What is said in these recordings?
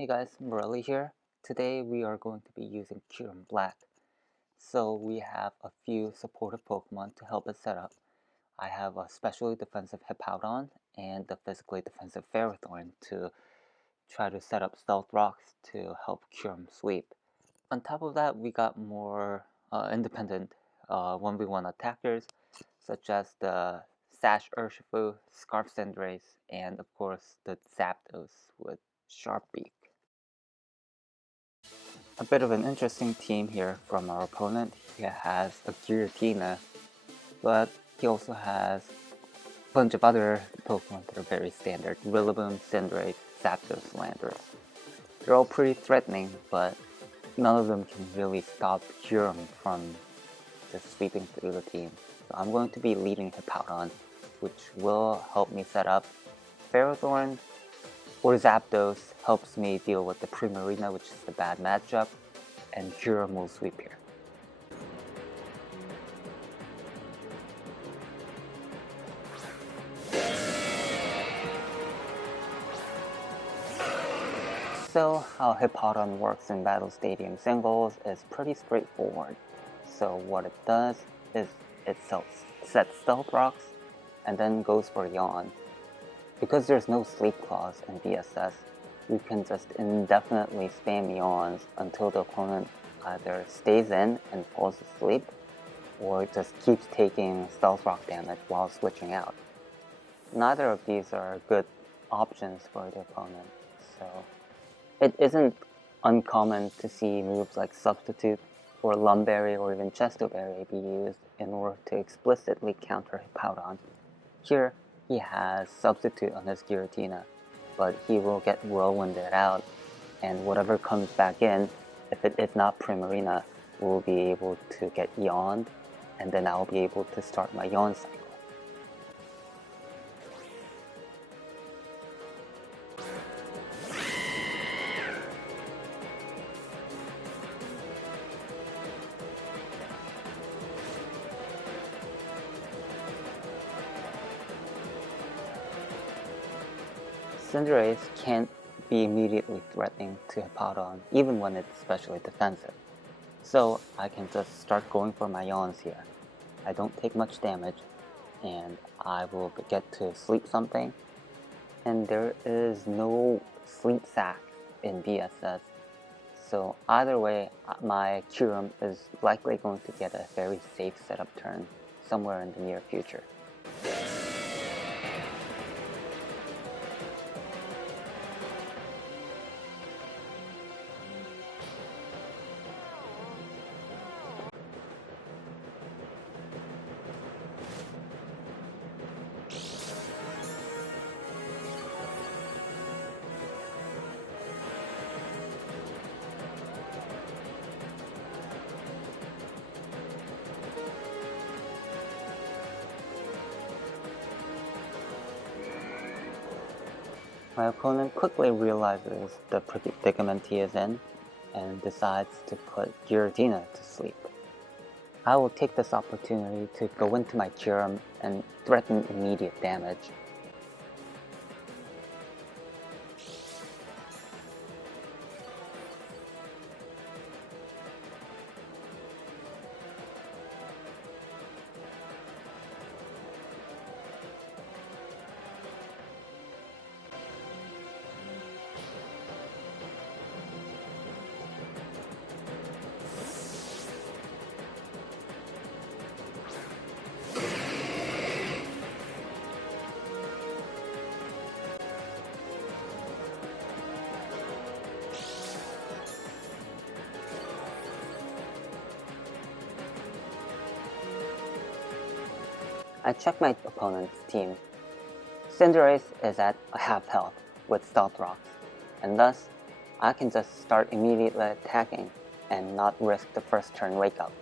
Hey guys, Morelli here. Today we are going to be using Kyurem-Black. So we have a few supportive Pokemon to help us set up. I have a specially defensive Hippowdon and the physically defensive Ferrothorn to try to set up Stealth Rocks to help Kyurem sweep. On top of that, we got more independent 1v1 attackers, such as the Sash Urshifu, Scarf Cinderace, and of course the Zapdos with Sharp Beak. A bit of an interesting team here from our opponent. He has a Giratina, but he also has a bunch of other Pokemon that are very standard. Rillaboom, Cinderace, Zapdos, Landorus. They're all pretty threatening, but none of them can really stop Kyurem from just sweeping through the team. So I'm going to be leading Hippowdon, which will help me set up. Ferrothorn or Zapdos helps me deal with the Primarina, which is the bad matchup, and Kyurem will sweep here. So how Hippowdon works in Battle Stadium singles is pretty straightforward. So what it does is it sets Stealth Rocks and then goes for Yawn. Because there's no sleep clause in BSS, you can just indefinitely spam Yawns until the opponent either stays in and falls asleep, or just keeps taking Stealth Rock damage while switching out. Neither of these are good options for the opponent, so it isn't uncommon to see moves like Substitute or Lumberry or even Chestoberry be used in order to explicitly counter Hippowdon. Here, he has Substitute on his Giratina, but he will get Whirlwinded out, and whatever comes back in, if it is not Primarina, will be able to get Yawned, and then I'll be able to start my Yawn cycle. Cinderace can't be immediately threatening to Hippowdon, even when it's specially defensive. So I can just start going for my Yawns here. I don't take much damage, and I will get to sleep something. And there is no sleep sack in BSS. So either way, my Kyurem is likely going to get a very safe setup turn somewhere in the near future. My opponent quickly realizes the predicament he is in and decides to put Giratina to sleep. I will take this opportunity to go into my Kyurem and threaten immediate damage. I check my opponent's team. Cinderace is at half health with Stealth Rocks, and thus I can just start immediately attacking and not risk the first turn wake up.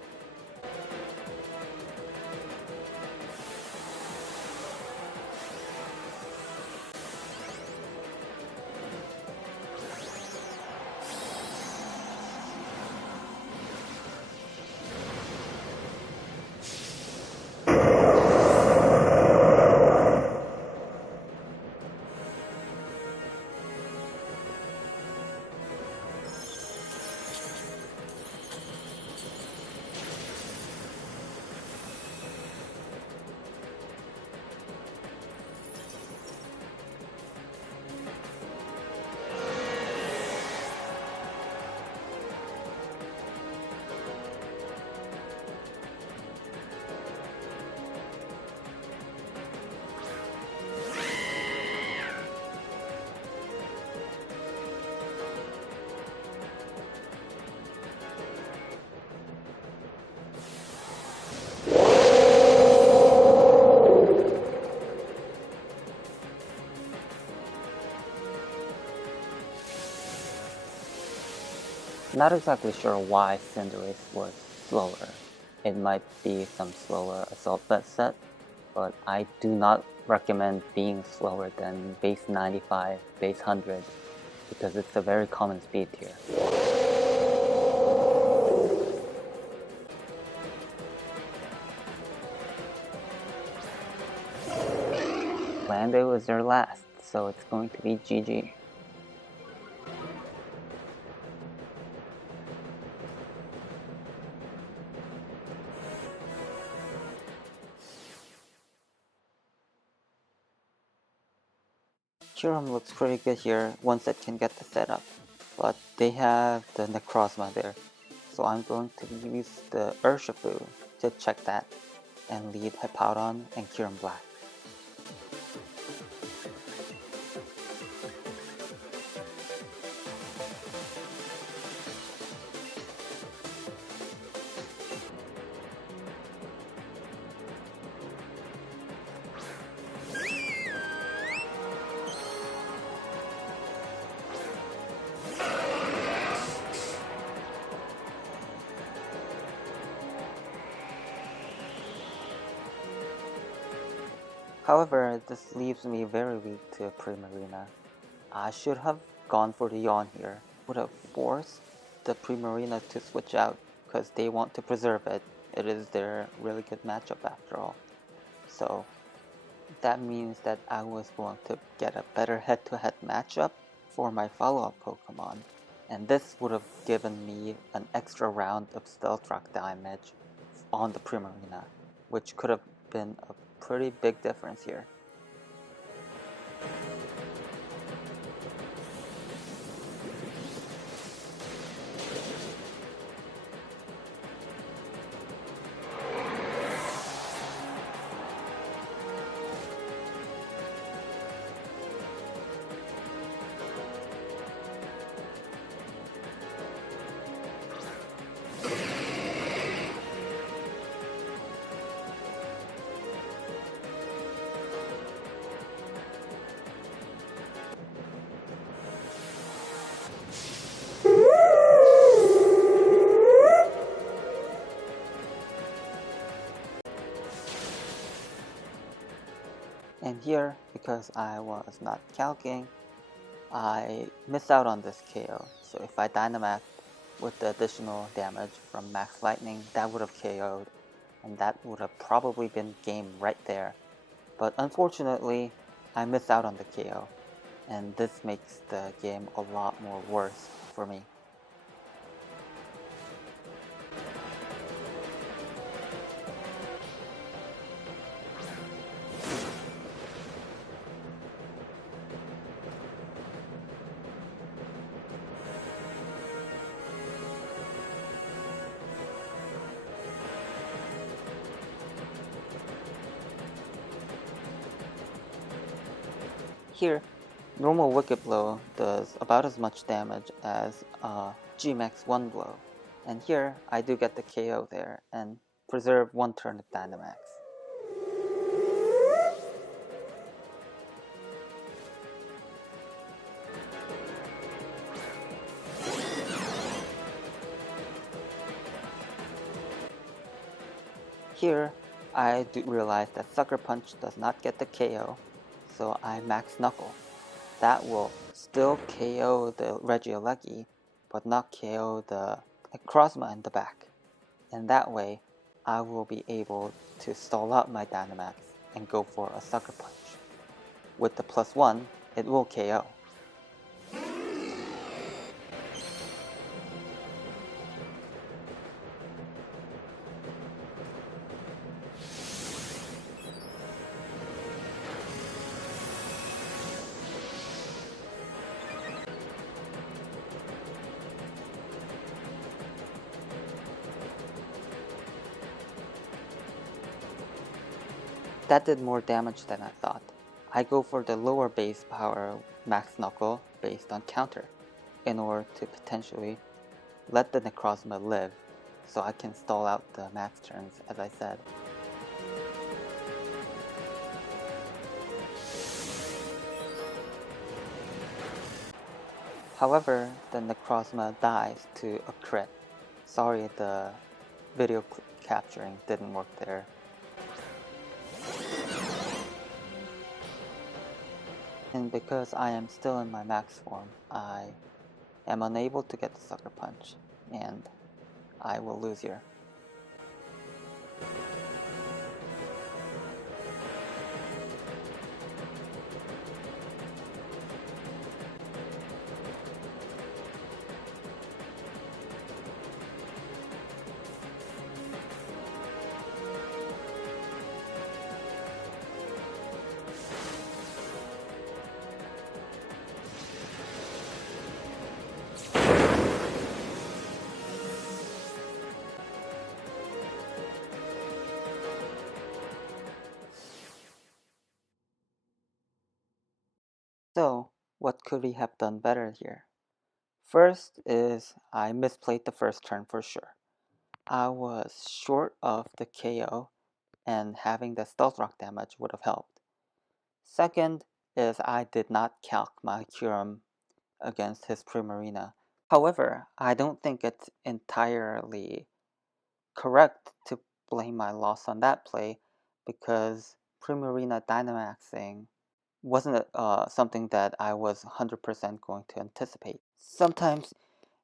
Not exactly sure why Cinderace was slower. It might be some slower assault vest set, but I do not recommend being slower than base 95, base 100, because it's a very common speed tier. Lando is their last, so it's going to be GG. Kyurem looks pretty good here once it can get the setup, but they have the Necrozma there, so I'm going to use the Urshifu to check that and leave Hippowdon and Kyurem-Black. However, this leaves me very weak to Primarina. I should have gone for the Yawn here. Would have forced the Primarina to switch out because they want to preserve it. It is their really good matchup after all. So that means that I was going to get a better head-to-head matchup for my follow-up Pokemon. And this would have given me an extra round of Stealth Rock damage on the Primarina, which could have been a pretty big difference here. And here, because I was not calcing, I missed out on this KO. So if I Dynamax with the additional damage from Max Lightning, that would have KO'd. And that would have probably been game right there. But unfortunately, I missed out on the KO. And this makes the game a lot more worse for me. Here, normal Wicked Blow does about as much damage as G-Max 1 blow. And here, I do get the KO there and preserve one turn of Dynamax. Here, I do realize that Sucker Punch does not get the KO, so I Max Knuckle. That will still KO the Regieleki, but not KO the Necrozma in the back. And that way, I will be able to stall out my Dynamax and go for a Sucker Punch. With the +1, it will KO. That did more damage than I thought. I go for the lower base power Max Knuckle based on counter in order to potentially let the Necrozma live so I can stall out the max turns, as I said. However, the Necrozma dies to a crit. Sorry, the video capturing didn't work there. And because I am still in my max form, I am unable to get the Sucker Punch, and I will lose here. So, what could we have done better here? First is I misplayed the first turn for sure. I was short of the KO, and having the Stealth Rock damage would have helped. Second is I did not calc my Kyurem against his Primarina. However, I don't think it's entirely correct to blame my loss on that play because Primarina Dynamaxing wasn't something that I was 100% going to anticipate. Sometimes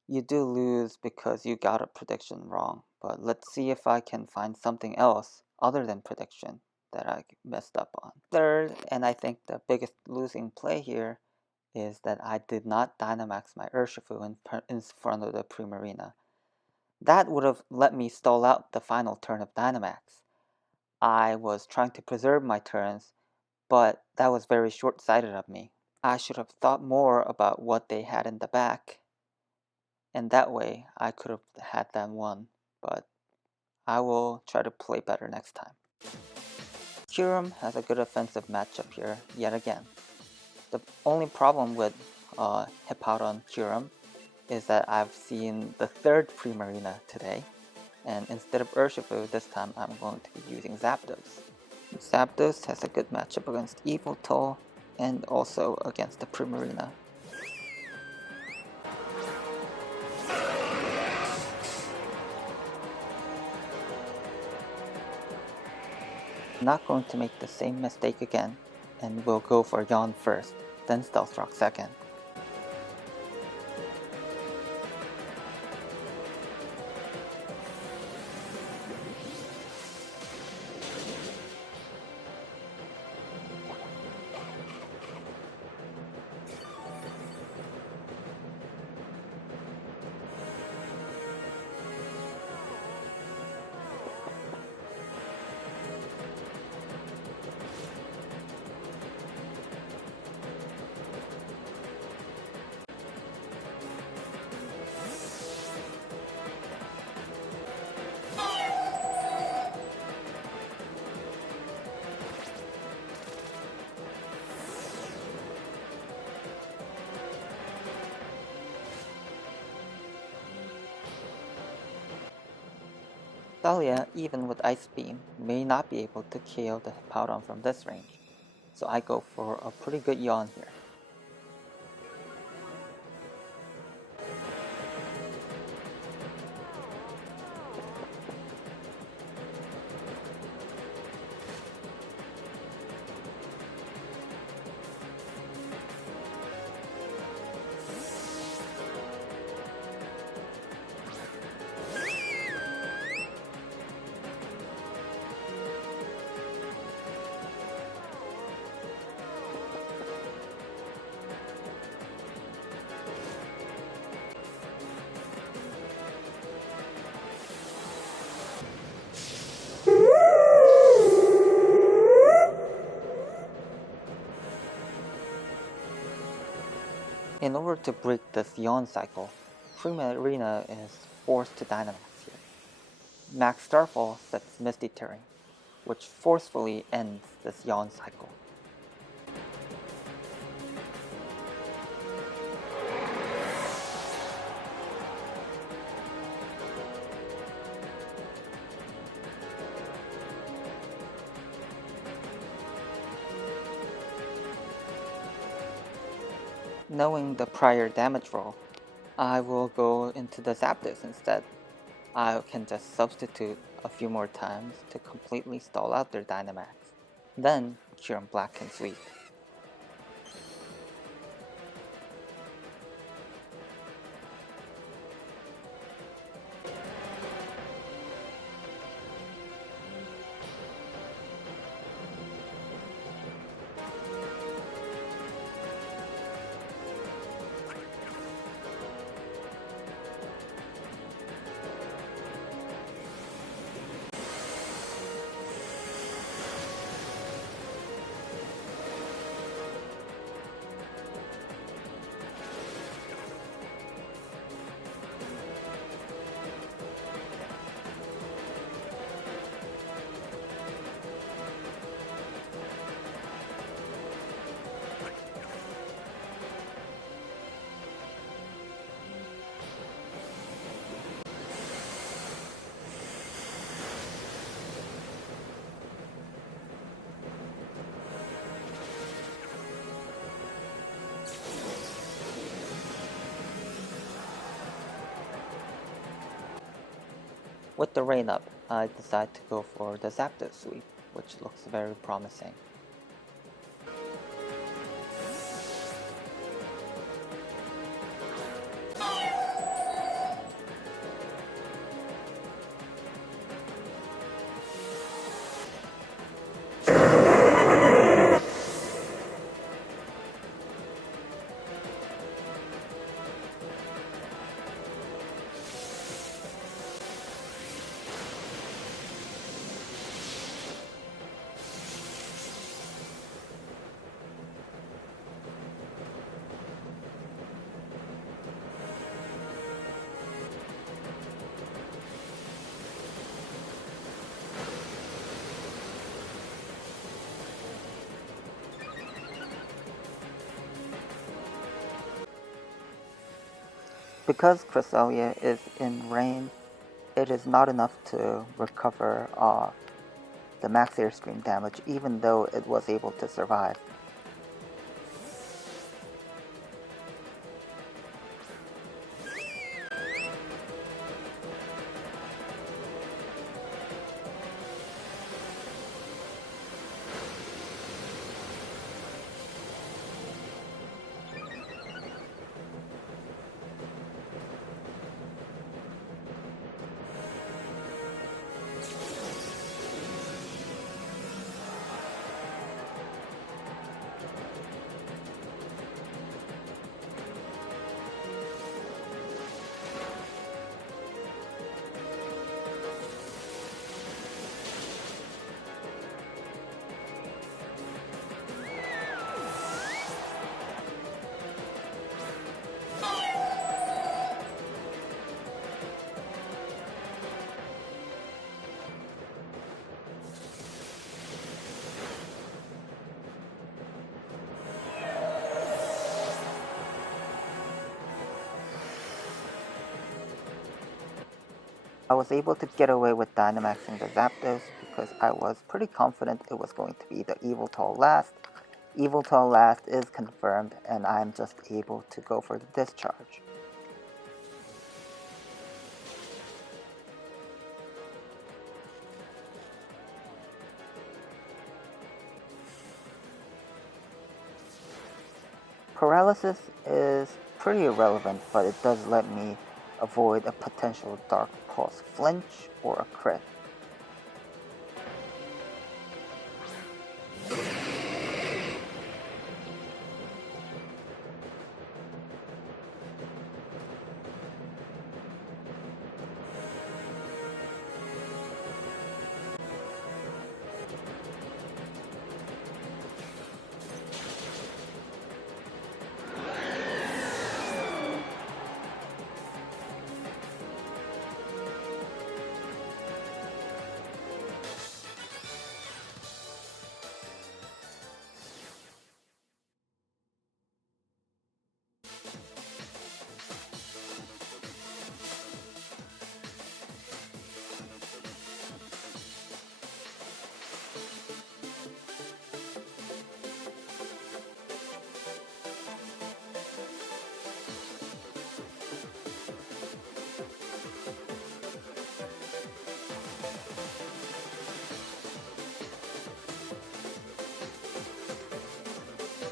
you do lose because you got a prediction wrong, but let's see if I can find something else other than prediction that I messed up on. Third, and I think the biggest losing play here, is that I did not Dynamax my Urshifu in front of the Primarina. That would have let me stall out the final turn of Dynamax. I was trying to preserve my turns, but that was very short-sighted of me. I should have thought more about what they had in the back, and that way I could have had them won, but I will try to play better next time. Kyurem has a good offensive matchup here, yet again. The only problem with Hippowdon Kyurem is that I've seen the third Primarina today, and instead of Urshifu, this time I'm going to be using Zapdos. Zapdos has a good matchup against Yveltal and also against the Primarina. I'm not going to make the same mistake again, and we'll go for Yawn first, then Stealth Rock second. Dahlia, even with Ice Beam, may not be able to KO the Hippowdon from this range, so I go for a pretty good Yawn here. In order to break this Yawn cycle, Primarina is forced to Dynamax here. Max Starfall sets Misty Terrain, which forcefully ends this Yawn cycle. Knowing the prior damage roll, I will go into the Zapdos instead. I can just substitute a few more times to completely stall out their Dynamax. Then Kyurem-Black can sweep. With the rain up, I decide to go for the Zapdos sweep, which looks very promising. Because Cresselia is in rain, it is not enough to recover the max airstream damage, even though it was able to survive. I was able to get away with Dynamaxing the Zapdos because I was pretty confident it was going to be the Evoltal last. Evoltal last is confirmed, and I'm just able to go for the discharge. Paralysis is pretty irrelevant, but it does let me avoid a potential Dark Pulse flinch or a crit.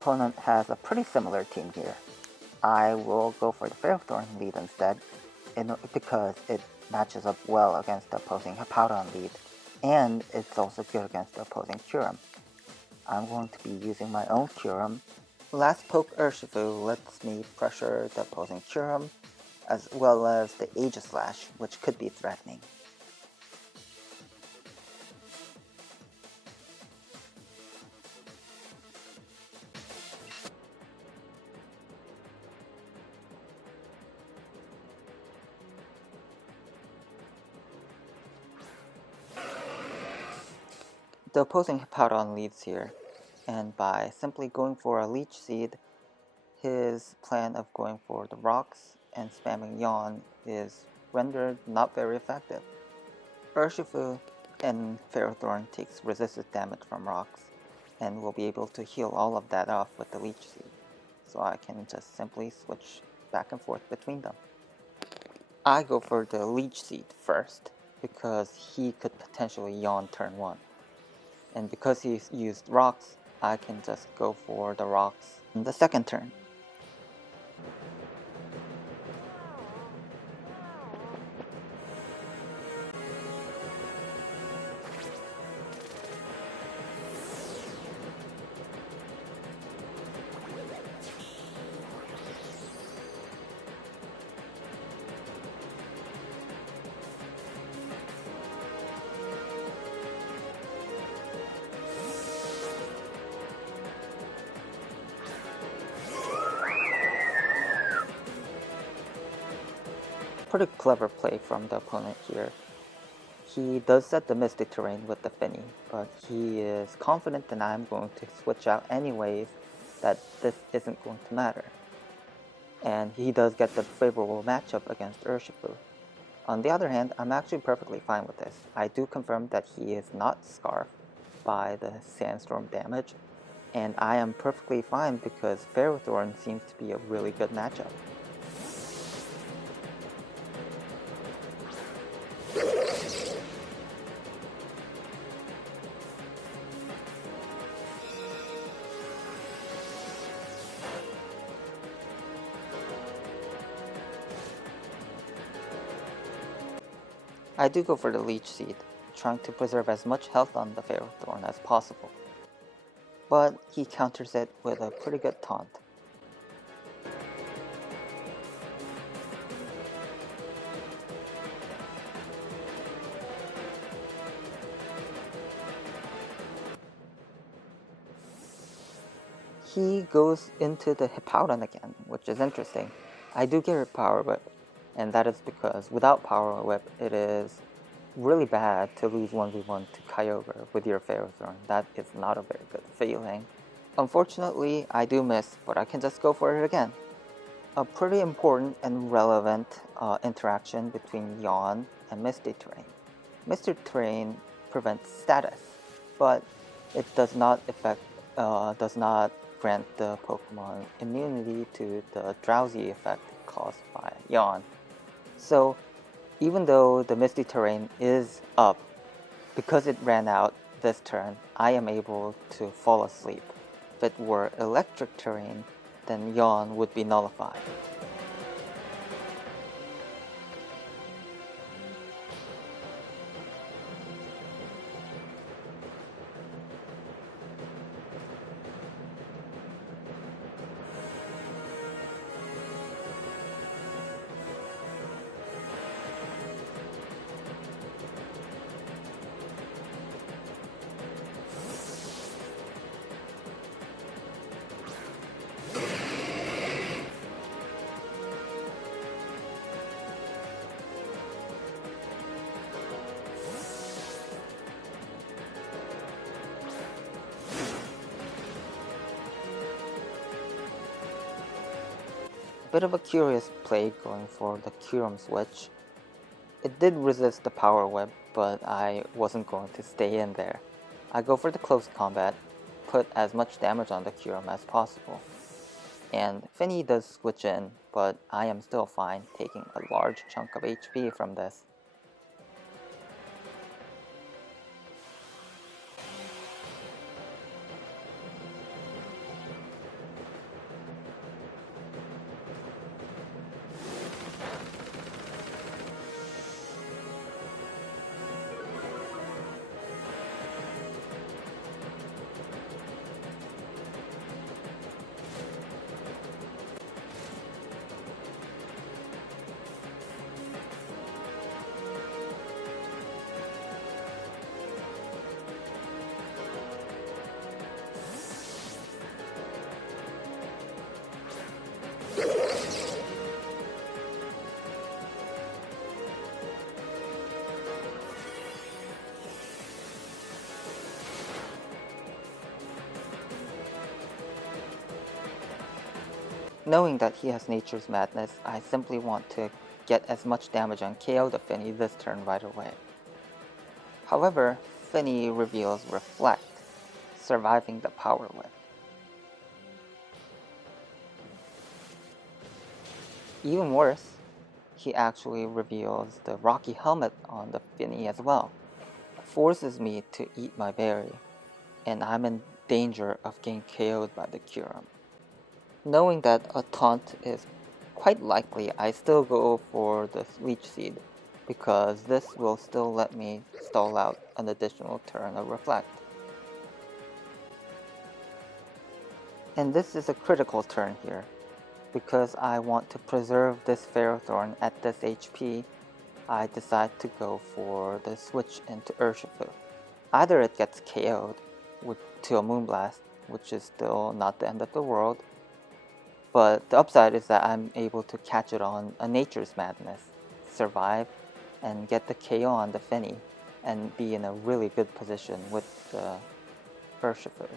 Opponent has a pretty similar team here. I will go for the Ferrothorn lead instead, because it matches up well against the opposing Hippowdon lead, and it's also good against the opposing Kyurem. I'm going to be using my own Kyurem. Last Poke Urshifu lets me pressure the opposing Kyurem, as well as the Aegislash, which could be threatening. The opposing Hippowdon leads here, and by simply going for a Leech Seed, his plan of going for the rocks and spamming Yawn is rendered not very effective. Urshifu and Ferrothorn takes resisted damage from rocks, and will be able to heal all of that off with the Leech Seed, so I can just simply switch back and forth between them. I go for the Leech Seed first, because he could potentially Yawn turn 1. And because he's used rocks, I can just go for the rocks in the second turn. Pretty clever play from the opponent here. He does set the Mystic Terrain with the Finny, but he is confident that I'm going to switch out anyways, that this isn't going to matter. And he does get the favorable matchup against Urshifu. On the other hand, I'm actually perfectly fine with this. I do confirm that he is not scarfed by the Sandstorm damage, and I am perfectly fine because Ferrothorn seems to be a really good matchup. I do go for the Leech Seed, trying to preserve as much health on the Ferrothorn as possible. But he counters it with a pretty good taunt. He goes into the Hippowdon again, which is interesting. I do get a Power Whip, and that is because without Power Whip, it is really bad to lose 1v1 to Kyogre with your Ferrothorn. That is not a very good feeling. Unfortunately, I do miss, but I can just go for it again. A pretty important and relevant interaction between Yawn and Misty Terrain. Misty Terrain prevents status, but it does not grant the Pokemon immunity to the drowsy effect caused by Yawn. So even though the Misty Terrain is up, because it ran out this turn, I am able to fall asleep. If it were Electric Terrain, then Yawn would be nullified. Bit of a curious play going for the Kyurem switch. It did resist the Power Whip, but I wasn't going to stay in there. I go for the close combat, put as much damage on the Kyurem as possible. And Finny does switch in, but I am still fine, taking a large chunk of HP from this. Knowing that he has Nature's Madness, I simply want to get as much damage on KO the Finny this turn right away. However, Finny reveals Reflect, surviving the Power Whip. Even worse, he actually reveals the Rocky Helmet on the Finny as well, forces me to eat my berry, and I'm in danger of getting KO'd by the Kyurem. Knowing that a taunt is quite likely, I still go for the Leech Seed, because this will still let me stall out an additional turn of Reflect. And this is a critical turn here, because I want to preserve this Ferrothorn at this HP. I decide to go for the switch into Urshifu. Either it gets KO'd to a Moonblast, which is still not the end of the world, but the upside is that I'm able to catch it on a Nature's Madness, survive, and get the KO on the Finny, and be in a really good position with the Urshifu.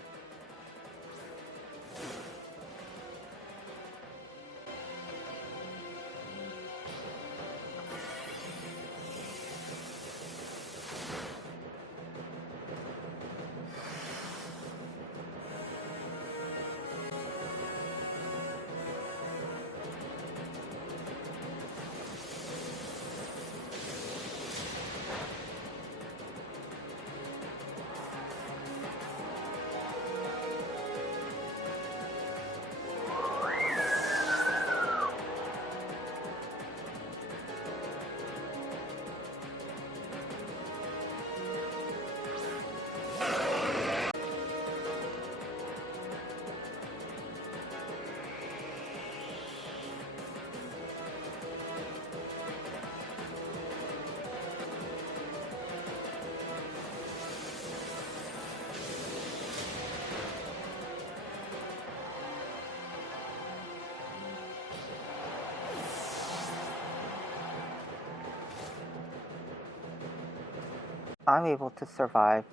I'm able to survive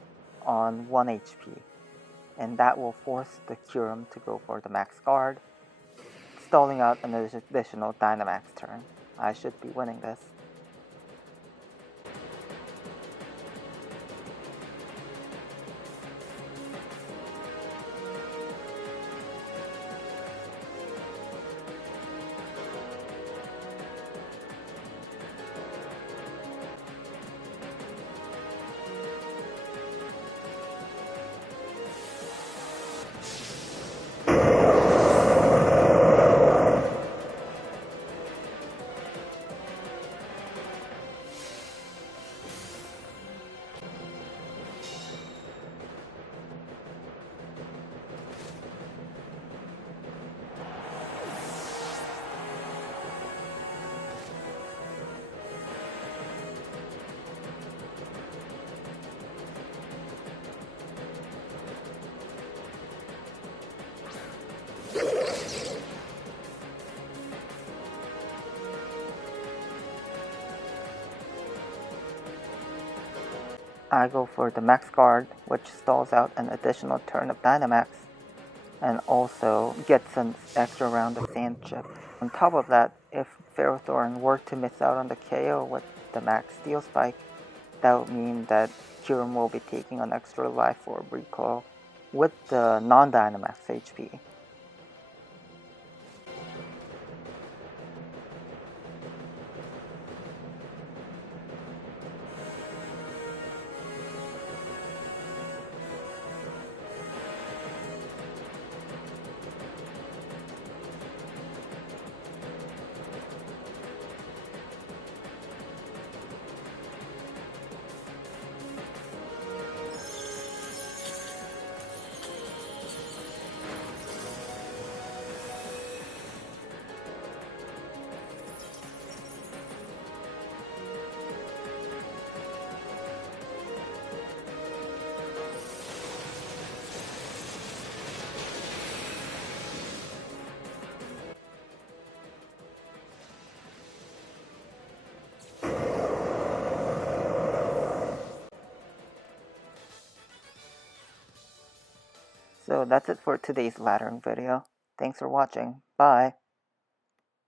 on 1 HP, and that will force the Kyurem to go for the max guard, stalling out an additional Dynamax turn. I should be winning this. I go for the max guard, which stalls out an additional turn of Dynamax, and also gets an extra round of Sand Chip. On top of that, if Ferrothorn were to miss out on the KO with the max Steel Spike, that would mean that Kyurem will be taking an extra life orb recoil with the non-Dynamax HP. So that's it for today's laddering video. Thanks for watching. Bye!